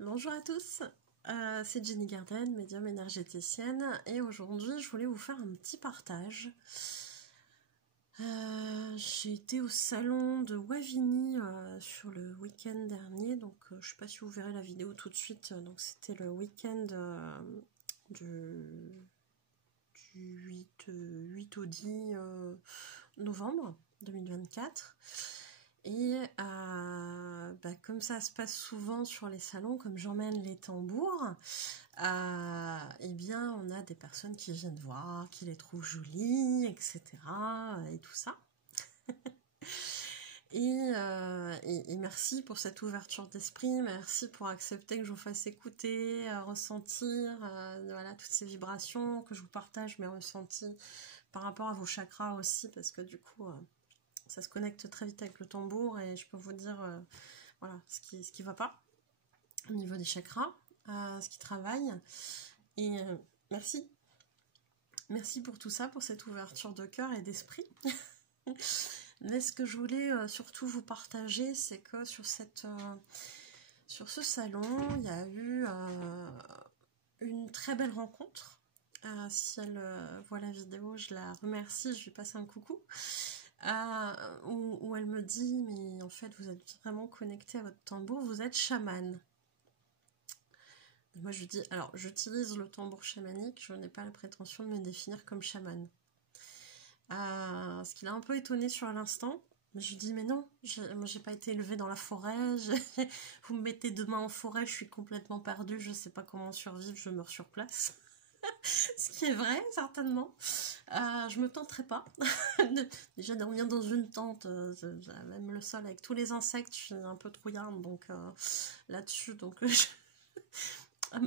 Bonjour à tous, c'est Jenny Garden, médium énergéticienne, et aujourd'hui je voulais vous faire un petit partage. J'ai été au salon de Wavini sur le week-end dernier, donc je ne sais pas si vous verrez la vidéo tout de suite, donc c'était le week-end du 8 au 10 novembre 2024. Et comme ça se passe souvent sur les salons, comme j'emmène les tambours, eh bien on a des personnes qui viennent voir, qui les trouvent jolies, etc. et tout ça. Et merci pour cette ouverture d'esprit, merci pour accepter que je vous fasse écouter, ressentir voilà, toutes ces vibrations, que je vous partage mes ressentis par rapport à vos chakras aussi, parce que du coup ça se connecte très vite avec le tambour et je peux vous dire voilà, ce qui va pas au niveau des chakras, ce qui travaille. Et merci pour tout ça, pour cette ouverture de cœur et d'esprit. Mais ce que je voulais surtout vous partager, c'est que sur ce salon, il y a eu une très belle rencontre. Si elle voit la vidéo, je la remercie, je lui passe un coucou. Où elle me dit, mais en fait vous êtes vraiment connecté à votre tambour, vous êtes chamane. Et moi je lui dis, alors j'utilise le tambour chamanique, je n'ai pas la prétention de me définir comme chamane. Ce qui l'a un peu étonné sur l'instant, mais je lui dis, mais non, moi j'ai pas été élevée dans la forêt, vous me mettez demain en forêt, je suis complètement perdue, je sais pas comment survivre, je meurs sur place. Ce qui est vrai, certainement. Je me tenterai pas. Déjà, dormir dans une tente, même le sol avec tous les insectes, je suis un peu trouillarde, donc là-dessus, donc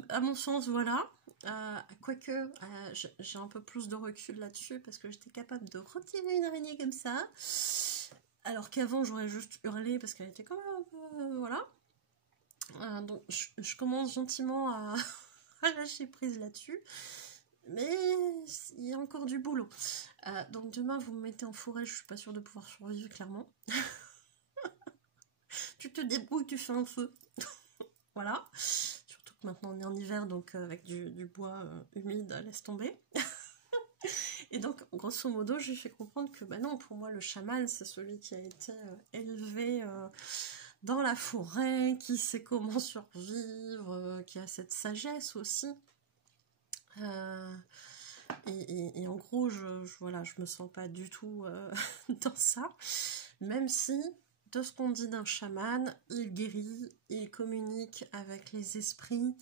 à mon sens, voilà. Quoique, j'ai un peu plus de recul là-dessus, parce que j'étais capable de retirer une araignée comme ça, alors qu'avant, j'aurais juste hurlé, parce qu'elle était quand même un peu... voilà. Donc, je commence gentiment à lâcher prise là-dessus. Mais il y a encore du boulot. Donc demain, vous me mettez en forêt, je suis pas sûre de pouvoir survivre, clairement. Tu te débrouilles, tu fais un feu. Voilà. Surtout que maintenant on est en hiver, donc avec du bois humide, laisse tomber. Et donc, grosso modo, je lui fais comprendre que bah non, pour moi, le chaman, c'est celui qui a été élevé dans la forêt, qui sait comment survivre, qui a cette sagesse aussi. Et en gros, voilà, je me sens pas du tout dans ça, même si, de ce qu'on dit d'un chaman, il guérit, il communique avec les esprits,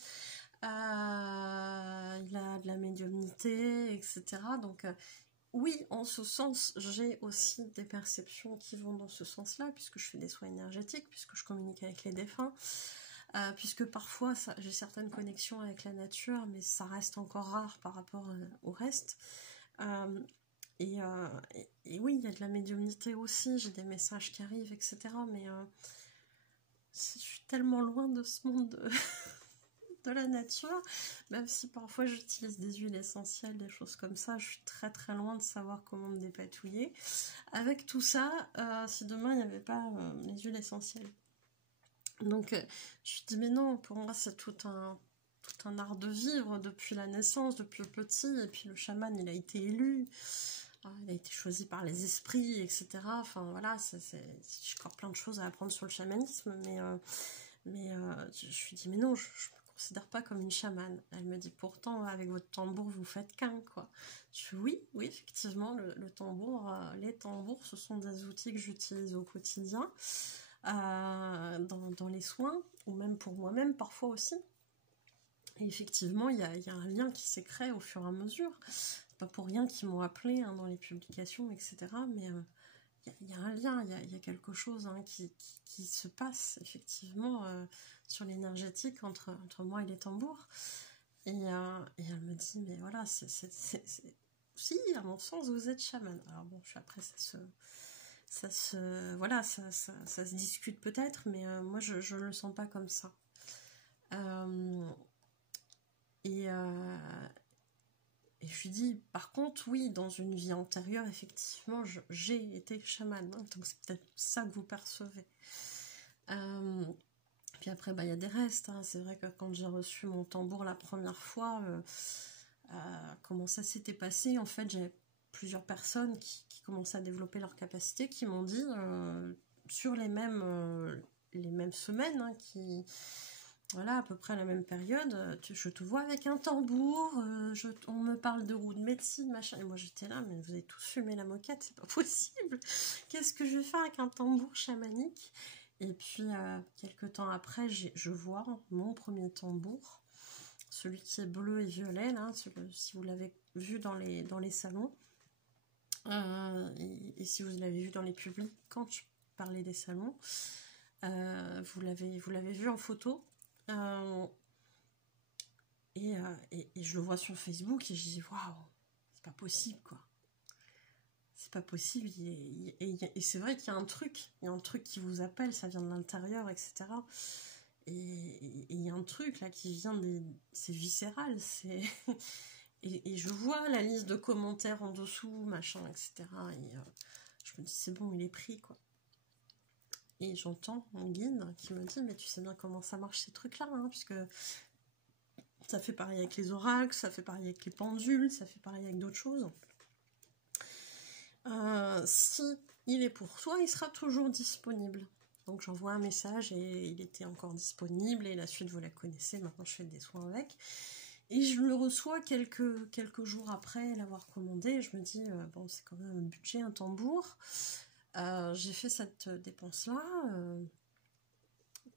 il a de la médiumnité, etc. Donc oui, en ce sens, j'ai aussi des perceptions qui vont dans ce sens-là, puisque je fais des soins énergétiques, puisque je communique avec les défunts. Puisque parfois j'ai certaines connexions avec la nature, mais ça reste encore rare par rapport au reste. Et oui, il y a de la médiumnité aussi, j'ai des messages qui arrivent, etc. Mais je suis tellement loin de ce monde de la nature, même si parfois j'utilise des huiles essentielles, des choses comme ça, je suis très très loin de savoir comment me dépatouiller. Avec tout ça, si demain il n'y avait pas les huiles essentielles. Donc je me dis mais non, pour moi c'est tout un art de vivre depuis la naissance, depuis le petit, et puis le chaman il a été élu, il a été choisi par les esprits, etc. Enfin voilà, j'ai encore plein de choses à apprendre sur le chamanisme, mais je lui dis mais non, je me considère pas comme une chamane. Elle me dit pourtant avec votre tambour vous faites qu'un quoi. Je dis oui effectivement le tambour, les tambours ce sont des outils que j'utilise au quotidien. Dans les soins, ou même pour moi-même parfois aussi. Et effectivement, il y a un lien qui s'est créé au fur et à mesure. C'est pas pour rien qu'ils m'ont appelé dans les publications, etc. Mais il y a un lien, il y a quelque chose qui se passe effectivement sur l'énergétique entre moi et les tambours. Et elle me dit, mais voilà, si, à mon sens, vous êtes chaman. Alors bon, après, ça se discute peut-être, mais moi je le sens pas comme ça. Et je lui dis, par contre, oui, dans une vie antérieure, effectivement, j'ai été chamane, hein, donc c'est peut-être ça que vous percevez. Puis après, bah, y a des restes, hein. C'est vrai que quand j'ai reçu mon tambour la première fois, comment ça s'était passé, en fait, j'avais plusieurs personnes qui commençaient à développer leur capacité, qui m'ont dit, sur les mêmes semaines, hein, voilà, à peu près à la même période, je te vois avec un tambour, on me parle de roue de médecine, machin, et moi j'étais là, mais vous avez tous fumé la moquette, c'est pas possible, qu'est-ce que je vais faire avec un tambour chamanique? Et puis, quelques temps après, je vois mon premier tambour, celui qui est bleu et violet, là, si vous l'avez vu dans les salons, et si vous l'avez vu dans les publics, quand je parlais des salons, vous l'avez vu en photo, et je le vois sur Facebook, et je dis, waouh, c'est pas possible, quoi. C'est pas possible, et c'est vrai qu'il y a un truc qui vous appelle, ça vient de l'intérieur, etc. Et il y a un truc là qui vient c'est viscéral, et je vois la liste de commentaires en dessous, machin, etc. Et je me dis, c'est bon, il est pris, quoi. Et j'entends mon guide qui me dit, mais tu sais bien comment ça marche ces trucs-là, hein, puisque ça fait pareil avec les oracles, ça fait pareil avec les pendules, ça fait pareil avec d'autres choses. Si il est pour toi, il sera toujours disponible. Donc j'envoie un message et il était encore disponible, et la suite vous la connaissez, maintenant je fais des soins avec. Et je le reçois quelques jours après l'avoir commandé, et je me dis, bon, c'est quand même un budget, un tambour. J'ai fait cette dépense-là,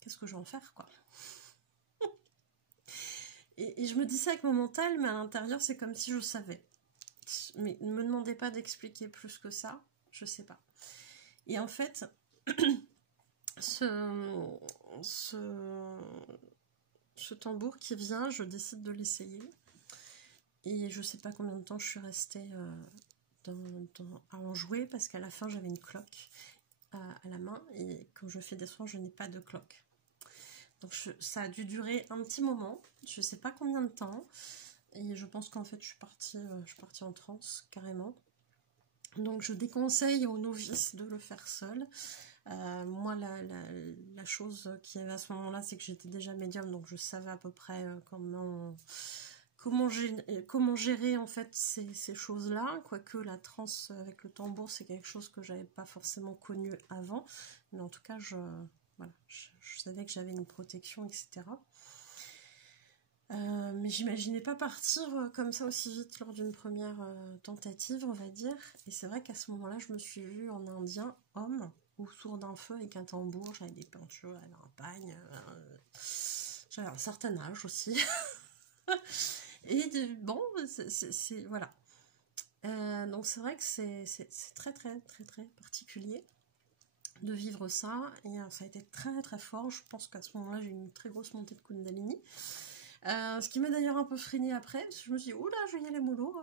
qu'est-ce que je vais en faire, quoi? Et je me dis ça avec mon mental, mais à l'intérieur, c'est comme si je savais. Mais ne me demandez pas d'expliquer plus que ça, je sais pas. Et en fait, ce tambour qui vient, je décide de l'essayer. Et je sais pas combien de temps je suis restée à en jouer, parce qu'à la fin, j'avais une cloque à la main, et quand je fais des soins, je n'ai pas de cloque. Donc ça a dû durer un petit moment, je sais pas combien de temps, et je pense qu'en fait je suis partie en transe carrément. Donc je déconseille aux novices de le faire seul. Moi la chose qui avait à ce moment-là, c'est que j'étais déjà médium, donc je savais à peu près comment gérer en fait ces choses-là, quoique la transe avec le tambour, c'est quelque chose que j'avais pas forcément connu avant, mais en tout cas voilà, je savais que j'avais une protection, etc. Mais j'imaginais pas partir comme ça aussi vite lors d'une première tentative, on va dire. Et c'est vrai qu'à ce moment-là, je me suis vue en indien, homme, autour d'un feu avec un tambour. J'avais des peintures, j'avais un pagne, j'avais un certain âge aussi. Et bon, voilà. Donc c'est vrai que c'est très très très très particulier de vivre ça, et ça a été très très fort. Je pense qu'à ce moment-là, j'ai eu une très grosse montée de Kundalini. Ce qui m'a d'ailleurs un peu freiné après, parce que je me suis dit, oula, je vais y aller mollo.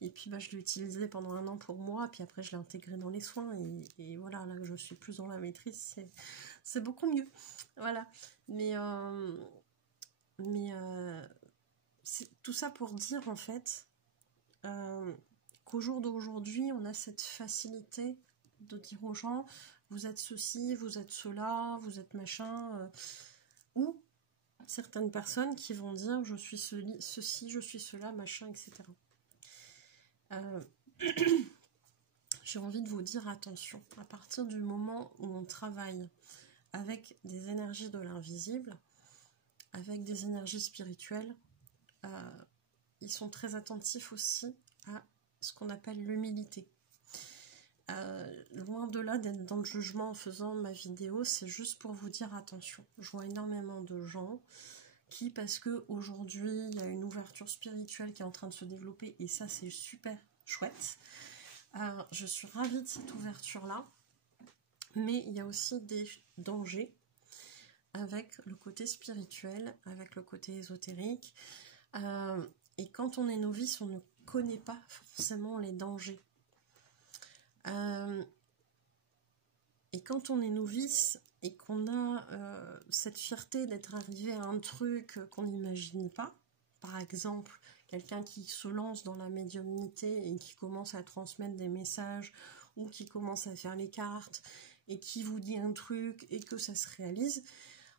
Et puis bah, je l'ai utilisé pendant 1 an pour moi, puis après je l'ai intégré dans les soins, et voilà, là que je suis plus dans la maîtrise, c'est beaucoup mieux. Voilà. Mais c'est tout ça pour dire en fait qu'au jour d'aujourd'hui, on a cette facilité de dire aux gens, vous êtes ceci, vous êtes cela, vous êtes machin, ou certaines personnes qui vont dire je suis ceci, je suis cela, machin, etc. J'ai envie de vous dire attention, à partir du moment où on travaille avec des énergies de l'invisible, avec des énergies spirituelles, ils sont très attentifs aussi à ce qu'on appelle l'humilité. Loin de là d'être dans le jugement en faisant ma vidéo, c'est juste pour vous dire attention. Je vois énormément de gens qui, parce que aujourd'hui il y a une ouverture spirituelle qui est en train de se développer, et ça c'est super chouette. Je suis ravie de cette ouverture là, mais il y a aussi des dangers avec le côté spirituel, avec le côté ésotérique, et quand on est novice, on ne connaît pas forcément les dangers. Et quand on est novice et qu'on a cette fierté d'être arrivé à un truc qu'on n'imagine pas, par exemple, quelqu'un qui se lance dans la médiumnité et qui commence à transmettre des messages, ou qui commence à faire les cartes et qui vous dit un truc et que ça se réalise,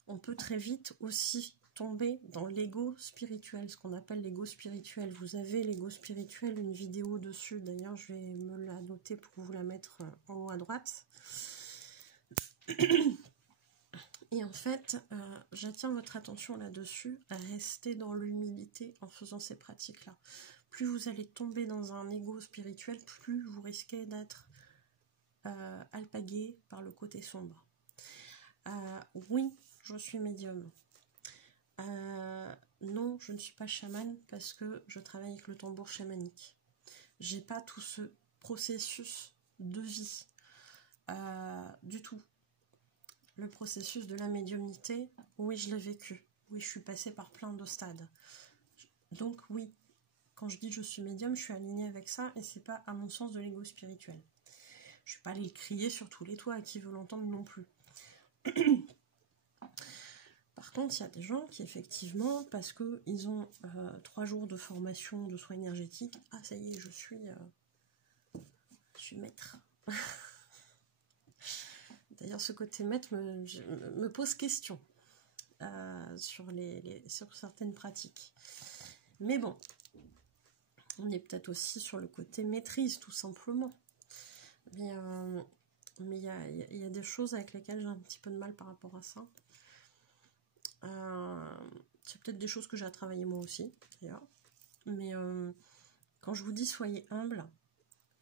on peut très vite aussi tomber dans l'ego spirituel, ce qu'on appelle l'ego spirituel. Vous avez l'ego spirituel, une vidéo dessus, d'ailleurs je vais me la noter pour vous la mettre en haut à droite. Et en fait, j'attire votre attention là-dessus, à rester dans l'humilité en faisant ces pratiques-là. Plus vous allez tomber dans un ego spirituel, plus vous risquez d'être alpagué par le côté sombre. Oui, je suis médium. Non, je ne suis pas chamane parce que je travaille avec le tambour chamanique. J'ai pas tout ce processus de vie du tout. Le processus de la médiumnité, oui, je l'ai vécu. Oui, je suis passée par plein de stades. Donc oui, quand je dis je suis médium, je suis alignée avec ça et c'est pas à mon sens de l'ego spirituel. Je suis pas allée le crier sur tous les toits à qui veut l'entendre non plus. Par contre, il y a des gens qui effectivement, parce qu'ils ont 3 jours de formation de soins énergétiques, ah ça y est, je suis maître. D'ailleurs, ce côté maître me pose question sur certaines pratiques. Mais bon, on est peut-être aussi sur le côté maîtrise, tout simplement. Mais il y a des choses avec lesquelles j'ai un petit peu de mal par rapport à ça. C'est peut-être des choses que j'ai à travailler moi aussi, d'ailleurs. Mais quand je vous dis soyez humble,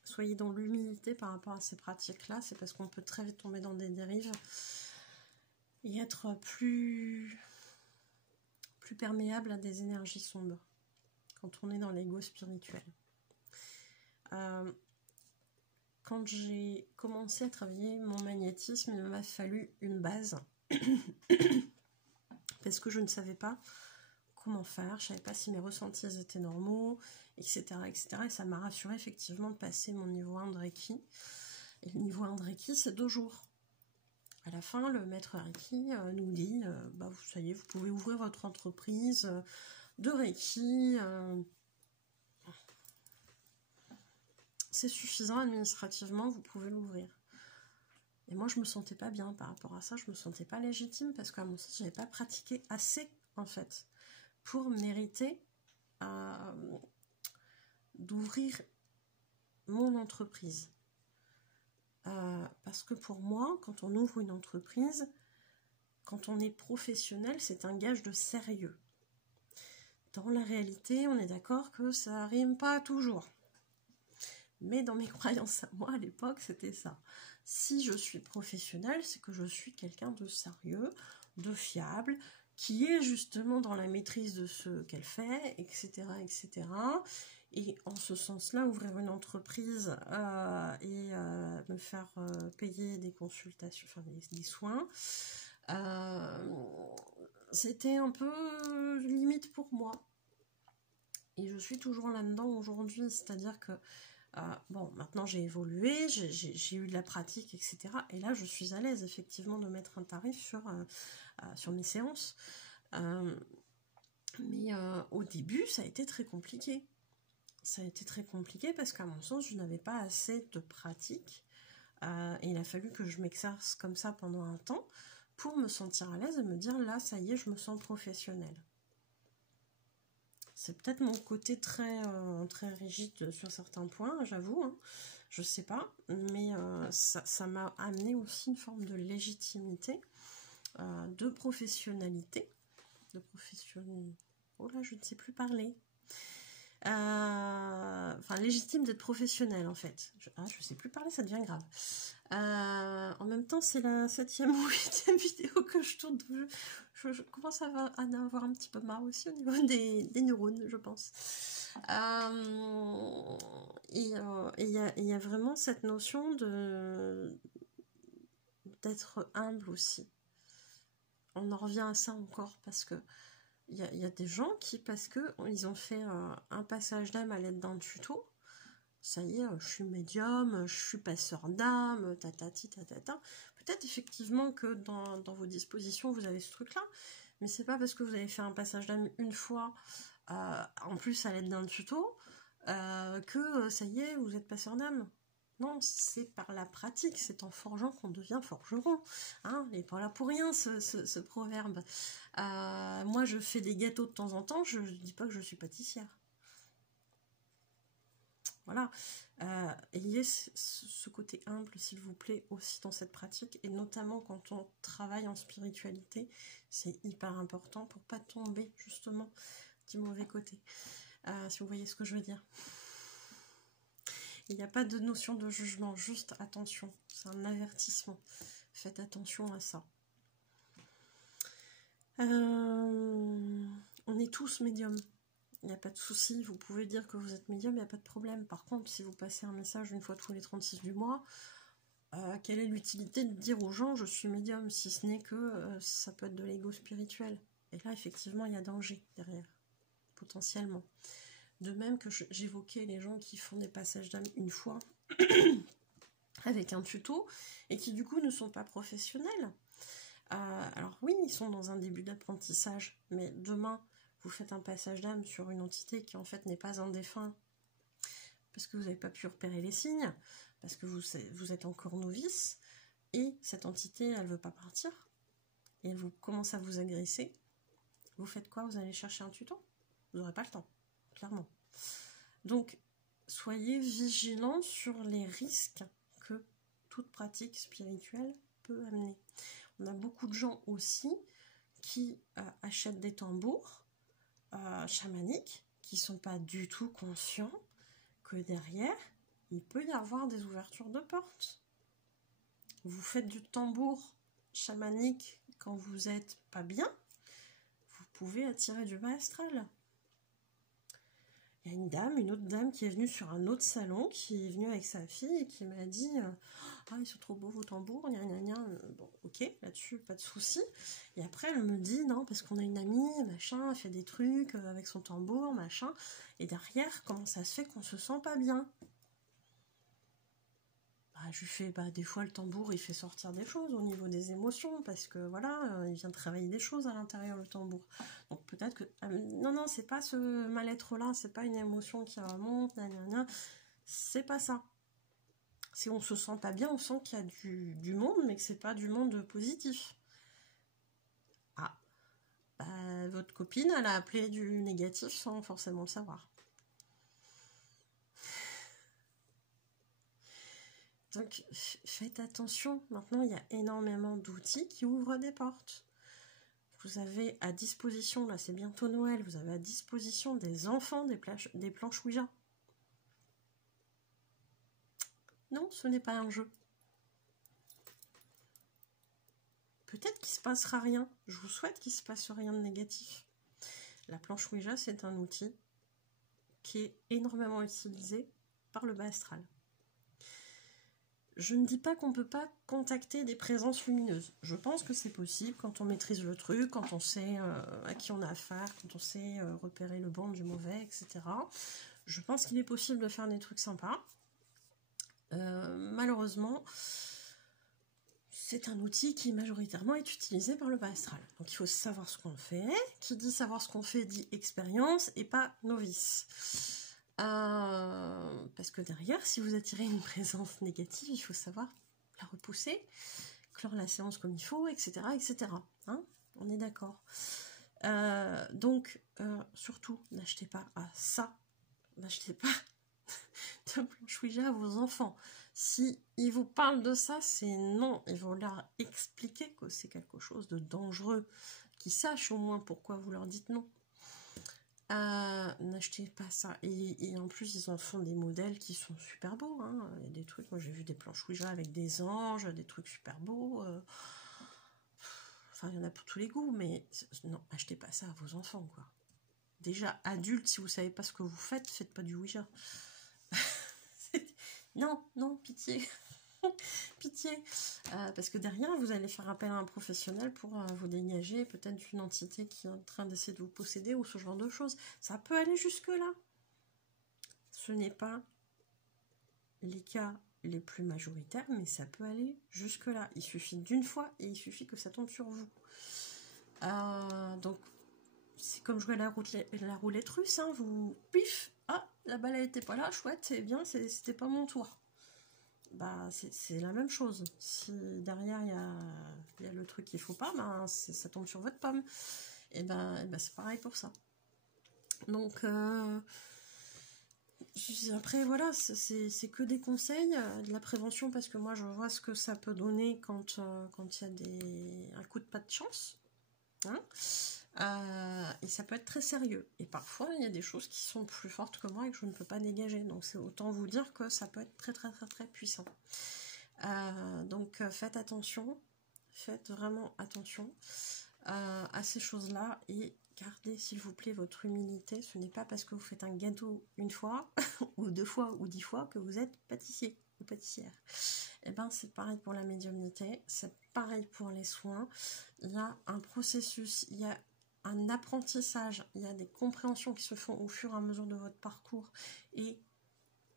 soyez dans l'humilité par rapport à ces pratiques-là, c'est parce qu'on peut très vite tomber dans des dérives et être plus perméable à des énergies sombres quand on est dans l'ego spirituel. Quand j'ai commencé à travailler mon magnétisme, il m'a fallu une base parce que je ne savais pas comment faire, je ne savais pas si mes ressentis étaient normaux, etc. etc. Et ça m'a rassuré effectivement de passer mon niveau 1 de Reiki. Et le niveau 1 de Reiki, c'est 2 jours. À la fin, le maître Reiki nous dit, ça y est, vous pouvez ouvrir votre entreprise de Reiki. C'est suffisant administrativement, vous pouvez l'ouvrir. Et moi, je me sentais pas bien par rapport à ça, je me sentais pas légitime parce qu'à mon sens, j'avais pas pratiqué assez, en fait, pour mériter d'ouvrir mon entreprise. Parce que pour moi, quand on ouvre une entreprise, quand on est professionnel, c'est un gage de sérieux. Dans la réalité, on est d'accord que ça rime pas toujours. Mais dans mes croyances à moi, à l'époque, c'était ça. Si je suis professionnelle, c'est que je suis quelqu'un de sérieux, de fiable, qui est justement dans la maîtrise de ce qu'elle fait, etc., etc. Et en ce sens-là, ouvrir une entreprise et me faire payer des consultations, enfin des soins, c'était un peu limite pour moi. Et je suis toujours là-dedans aujourd'hui, c'est-à-dire que bon, maintenant j'ai évolué, j'ai eu de la pratique, etc. Et là, je suis à l'aise, effectivement, de mettre un tarif sur mes séances. Mais au début, ça a été très compliqué. Ça a été très compliqué parce qu'à mon sens, je n'avais pas assez de pratique. Et il a fallu que je m'exerce comme ça pendant un temps pour me sentir à l'aise et me dire, là, ça y est, je me sens professionnelle. C'est peut-être mon côté très rigide sur certains points, j'avoue, hein. Je sais pas, mais ça m'a amené aussi une forme de légitimité, de professionnalité, oh là, je ne sais plus parler. Enfin, légitime d'être professionnel, en fait. Je sais plus parler, ça devient grave. En même temps, c'est la 7e ou 8e vidéo que je tourne. Je commence à en avoir un petit peu marre aussi au niveau des neurones, je pense. Et il y a vraiment cette notion d'être humble aussi. On en revient à ça encore parce que il y a des gens qui, parce qu'ils ont fait un passage d'âme à l'aide d'un tuto, ça y est, je suis médium, je suis passeur d'âme, tatati, tatata. Peut-être effectivement que dans vos dispositions, vous avez ce truc-là, mais c'est pas parce que vous avez fait un passage d'âme une fois, en plus à l'aide d'un tuto, que ça y est, vous êtes passeur d'âme. Non, c'est par la pratique, c'est en forgeant qu'on devient forgeron. Hein, il n'est pas là pour rien, ce proverbe. Moi, je fais des gâteaux de temps en temps, je ne dis pas que je suis pâtissière. Voilà. Ayez ce côté humble, s'il vous plaît, aussi dans cette pratique, et notamment quand on travaille en spiritualité, c'est hyper important pour pas tomber, justement, du mauvais côté. Si vous voyez ce que je veux dire. Il n'y a pas de notion de jugement, juste attention, c'est un avertissement. Faites attention à ça. On est tous médiums. Il n'y a pas de souci, vous pouvez dire que vous êtes médium, il n'y a pas de problème. Par contre, si vous passez un message une fois tous les 36 du mois, quelle est l'utilité de dire aux gens je suis médium, si ce n'est que ça peut être de l'ego spirituel. Et là, effectivement, il y a danger derrière, potentiellement. De même que j'évoquais les gens qui font des passages d'âme une fois avec un tuto et qui du coup ne sont pas professionnels. Alors oui, ils sont dans un début d'apprentissage, mais demain, vous faites un passage d'âme sur une entité qui en fait n'est pas un défunt, parce que vous n'avez pas pu repérer les signes, parce que vous êtes encore novice, et cette entité, elle ne veut pas partir, et elle vous commence à vous agresser. Vous faites quoi? Vous allez chercher un tuto? Vous n'aurez pas le temps, clairement. Donc, soyez vigilants sur les risques que toute pratique spirituelle peut amener. On a beaucoup de gens aussi qui achètent des tambours chamaniques qui ne sont pas du tout conscients que derrière, il peut y avoir des ouvertures de portes. Vous faites du tambour chamanique quand vous n'êtes pas bien, vous pouvez attirer du bas astral. Il y a une autre dame qui est venue sur un autre salon, qui est venue avec sa fille et qui m'a dit ah, ils sont trop beaux vos tambours, gna gna gna. Bon, ok, là-dessus, pas de souci. Et après, elle me dit non, parce qu'on a une amie, machin, elle fait des trucs avec son tambour, machin. Et derrière, comment ça se fait qu'on se sent pas bien? Je lui fais, des fois le tambour il fait sortir des choses au niveau des émotions, parce que voilà, il vient travailler des choses à l'intérieur le tambour. Donc peut-être que, non, c'est pas ce mal-être là, c'est pas une émotion qui remonte, c'est pas ça. Si on se sent pas bien, on sent qu'il y a du monde, mais que c'est pas du monde positif. Votre copine, elle a appelé du négatif sans forcément le savoir. Donc, faites attention. Maintenant, il y a énormément d'outils qui ouvrent des portes. Vous avez à disposition, là c'est bientôt Noël, vous avez à disposition des enfants, des planches Ouija. Non, ce n'est pas un jeu. Peut-être qu'il ne se passera rien. Je vous souhaite qu'il ne se passe rien de négatif. La planche Ouija, c'est un outil qui est énormément utilisé par le bas astral. Je ne dis pas qu'on ne peut pas contacter des présences lumineuses. Je pense que c'est possible quand on maîtrise le truc, quand on sait à qui on a affaire, quand on sait repérer le bon du mauvais, etc. Je pense qu'il est possible de faire des trucs sympas. Malheureusement, c'est un outil qui majoritairement est utilisé par le bas astral. Donc il faut savoir ce qu'on fait. Qui dit savoir ce qu'on fait dit expérience et pas novice. Parce que derrière, si vous attirez une présence négative, il faut savoir la repousser, clore la séance comme il faut, etc. etc. Hein, on est d'accord. Donc, surtout, n'achetez pas ça. N'achetez pas de planche Ouija à vos enfants. Si ils vous parlent de ça, c'est non. Ils vont leur expliquer que c'est quelque chose de dangereux. Qu'ils sachent au moins pourquoi vous leur dites non. N'achetez pas ça. Et en plus, ils en font des modèles qui sont super beaux. Hein. Il y a des trucs, moi j'ai vu des planches Ouija avec des anges, des trucs super beaux. Enfin, il y en a pour tous les goûts, mais non, achetez pas ça à vos enfants, quoi. Déjà, adultes, si vous savez pas ce que vous faites, faites pas du Ouija. Non, pitié. Pitié. Parce que derrière, vous allez faire appel à un professionnel pour vous dégager peut-être d'une entité qui est en train d'essayer de vous posséder ou ce genre de choses. Ça peut aller jusque-là. Ce n'est pas les cas les plus majoritaires, mais ça peut aller jusque-là. Il suffit d'une fois et il suffit que ça tombe sur vous. Donc, c'est comme jouer à la roulette russe. Hein, vous, pif, la balle n'était pas là, chouette, c'est bien, c'était pas mon tour. bah, c'est la même chose. Si derrière il y a le truc qu'il faut pas, bah, ça tombe sur votre pomme. Et ben c'est pareil pour ça. Donc après voilà, c'est que des conseils, de la prévention, parce que moi je vois ce que ça peut donner quand il y a un coup de pas de chance. Hein, et ça peut être très sérieux. Et parfois, il y a des choses qui sont plus fortes que moi et que je ne peux pas dégager. Donc, c'est autant vous dire que ça peut être très, très, très, très puissant. Donc, faites attention. Faites vraiment attention à ces choses-là. Et gardez, s'il vous plaît, votre humilité. Ce n'est pas parce que vous faites un gâteau une fois, ou 2 fois, ou 10 fois, que vous êtes pâtissier ou pâtissière. Et ben, c'est pareil pour la médiumnité. C'est pareil pour les soins. Il y a un processus, il y a un apprentissage, il y a des compréhensions qui se font au fur et à mesure de votre parcours, et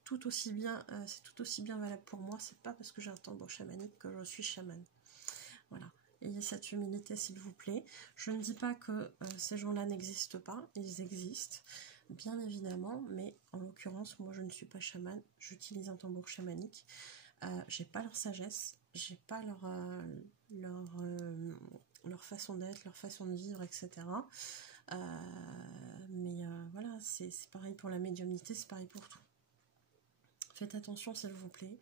tout aussi bien, c'est tout aussi bien valable pour moi. C'est pas parce que j'ai un tambour chamanique que je suis chamane. Voilà. Ayez cette humilité, s'il vous plaît. Je ne dis pas que ces gens-là n'existent pas, ils existent, bien évidemment, mais en l'occurrence, moi je ne suis pas chamane, j'utilise un tambour chamanique. J'ai pas leur sagesse, j'ai pas leur façon d'être, leur façon de vivre, etc. Mais voilà, c'est pareil pour la médiumnité, c'est pareil pour tout. Faites attention, s'il vous plaît,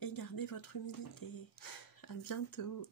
et gardez votre humilité. À bientôt.